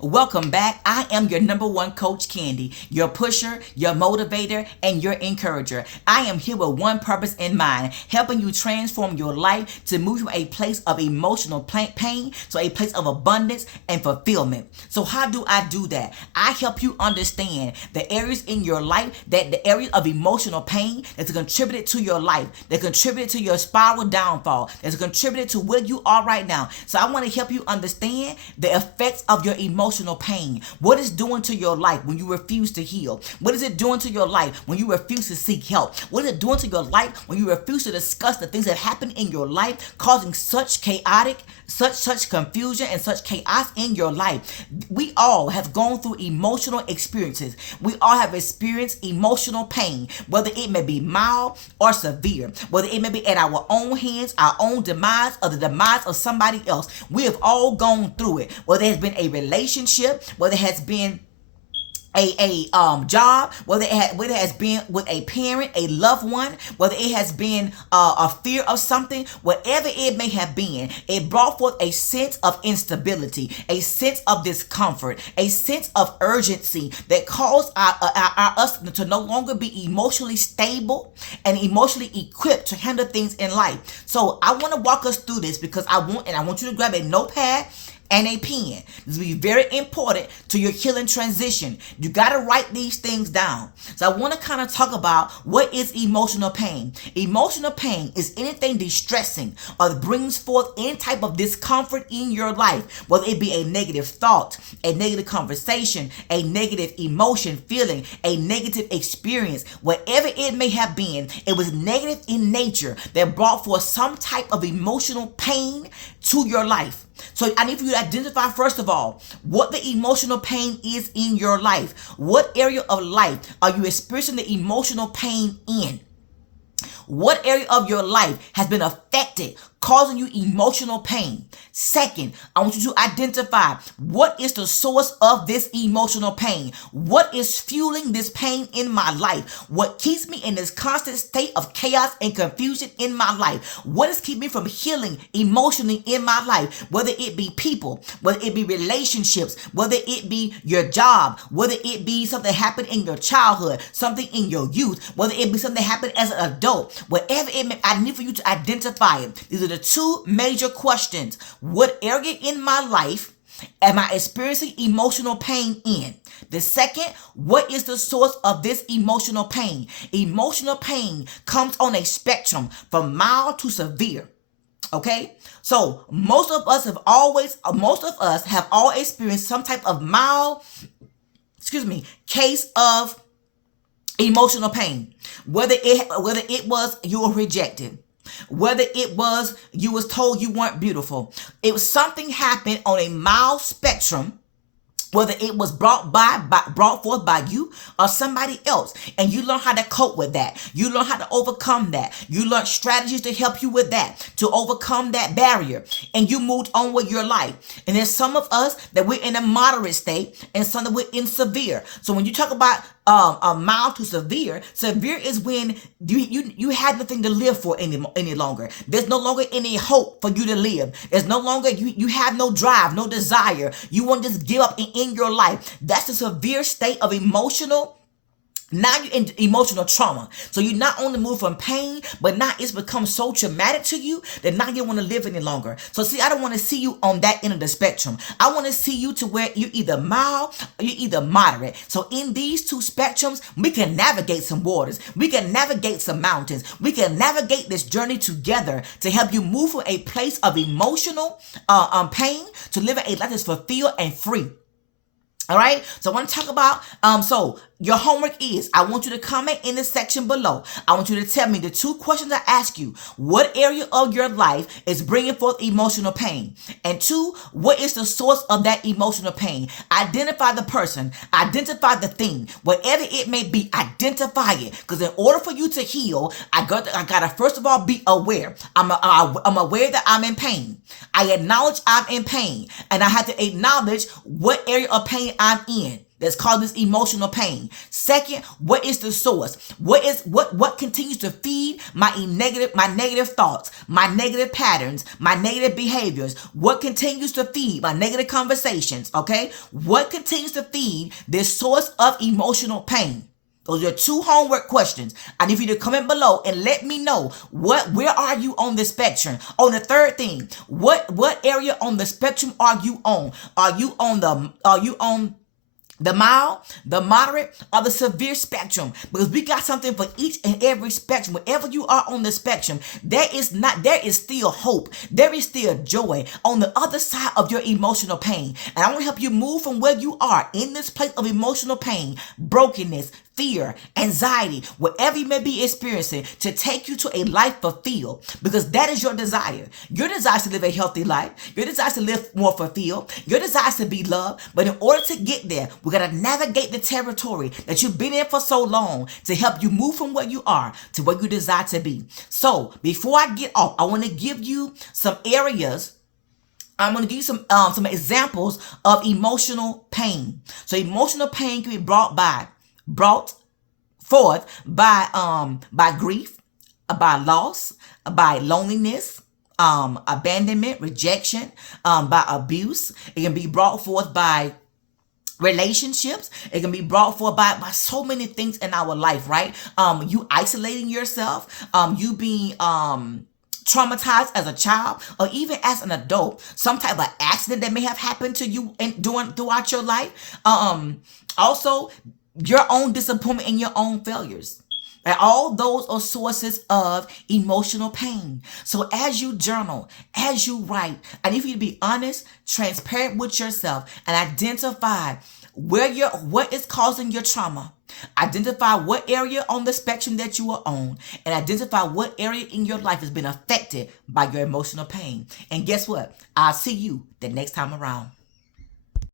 Welcome back. I am your number one coach, Candy, your pusher, your motivator, and your encourager. I am here with one purpose in mind, helping you transform your life to move from a place of emotional pain to a place of abundance and fulfillment. So how do I do that? I help you understand the areas in your life, that the areas of emotional pain that's contributed to your life, that contributed to your spiral downfall, that's contributed to where you are right now. So I want to help you understand the effects of your emotional pain. What it's doing to your life when you refuse to heal? What is it doing to your life when you refuse to seek help? What is it doing to your life when you refuse to discuss the things that happen in your life, causing such such confusion and such chaos in your life? We all have gone through emotional experiences. We all have experienced emotional pain, whether it may be mild or severe, whether it may be at our own hands, our own demise, or the demise of somebody else. We have all gone through it, whether it has been a relationship, whether it has been a job, whether it has been with a parent, a loved one, whether it has been a fear of something, whatever it may have been, it brought forth a sense of instability, a sense of discomfort, a sense of urgency that caused us to no longer be emotionally stable and emotionally equipped to handle things in life. So I want to walk us through this because I want you to grab a notepad and a pen. This will be very important to your healing transition. You got to write these things down. So I want to kind of talk about what is emotional pain. Emotional pain is anything distressing or brings forth any type of discomfort in your life, whether it be a negative thought, a negative conversation, a negative emotion, feeling, a negative experience, whatever it may have been. It was negative in nature that brought forth some type of emotional pain to your life. So I need for you to identify, first of all, what the emotional pain is in your life. What area of life are you experiencing the emotional pain in? What area of your life has been affected, causing you emotional pain? Second, I want you to identify what is the source of this emotional pain. What is fueling this pain in my life? What keeps me in this constant state of chaos and confusion in my life? What is keeping me from healing emotionally in my life? Whether it be people, whether it be relationships, whether it be your job, whether it be something happened in your childhood, something in your youth, whether it be something that happened as an adult, whatever it may, I need for you to identify it. These are the two major questions. What area in my life am I experiencing emotional pain in? The second, what is the source of this emotional pain? Emotional pain comes on a spectrum from mild to severe. Okay, so most of us have all experienced some type of mild, case of emotional pain. Whether it was you were rejected, whether it was you was told you weren't beautiful, it was something happened on a mild spectrum, whether it was brought forth by you or somebody else, and you learn how to cope with that. You learn how to overcome that. You learn strategies to help you with that, to overcome that barrier, and you moved on with your life. And there's some of us that we're in a moderate state, and some that we're in severe. So when you talk about a mild to severe is when you have nothing to live for any longer. There's no longer any hope for you to live. There's no longer you have no drive, no desire. You want to just give up in your life. That's the severe state of emotional. Now you're in emotional trauma. So you not only move from pain, but now it's become so traumatic to you that now you want to live any longer. So see, I don't want to see you on that end of the spectrum. I want to see you to where you're either mild or you're either moderate. So in these two spectrums, we can navigate some waters. We can navigate some mountains. We can navigate this journey together to help you move from a place of emotional pain to live a life that's fulfilled and free. All right, so I want to talk about, so your homework is, I want you to comment in the section below. I want you to tell me the two questions I ask you. What area of your life is bringing forth emotional pain? And two, what is the source of that emotional pain? Identify the person, identify the thing, whatever it may be, identify it. Because in order for you to heal, I gotta first of all be aware. I'm aware that I'm in pain. I acknowledge I'm in pain, and I have to acknowledge what area of pain I'm in. that's causing this emotional pain? Second, what is the source? What continues to feed my negative thoughts, my negative patterns, my negative behaviors? What continues to feed my negative conversations? Okay? What continues to feed this source of emotional pain? Those are 2 homework questions. I need you to comment below and let me know where are you on the spectrum. On the third thing, what area on the spectrum are you on? Are you on the mild, the moderate, or the severe spectrum? Because we got something for each and every spectrum. Wherever you are on the spectrum, there is still hope. There is still joy on the other side of your emotional pain. And I want to help you move from where you are in this place of emotional pain, brokenness, fear, anxiety, whatever you may be experiencing, to take you to a life fulfilled, because that is your desire. Your desire is to live a healthy life. Your desire is to live more fulfilled. Your desire is to be loved. But in order to get there, we got to navigate the territory that you've been in for so long to help you move from where you are to where you desire to be. So before I get off, I want to give you some areas. I'm going to give you some examples of emotional pain. So emotional pain can be brought forth by grief, by loss, by loneliness, abandonment, rejection, by abuse. It can be brought forth by relationships. It can be brought forth by so many things in our life, right? You isolating yourself, you being traumatized as a child, or even as an adult, some type of accident that may have happened to you throughout your life. Also, your own disappointment and your own failures. And all those are sources of emotional pain. So as you journal, as you write, I need for you to be honest, transparent with yourself, and identify what is causing your trauma. Identify what area on the spectrum that you are on, and identify what area in your life has been affected by your emotional pain. And guess what? I'll see you the next time around.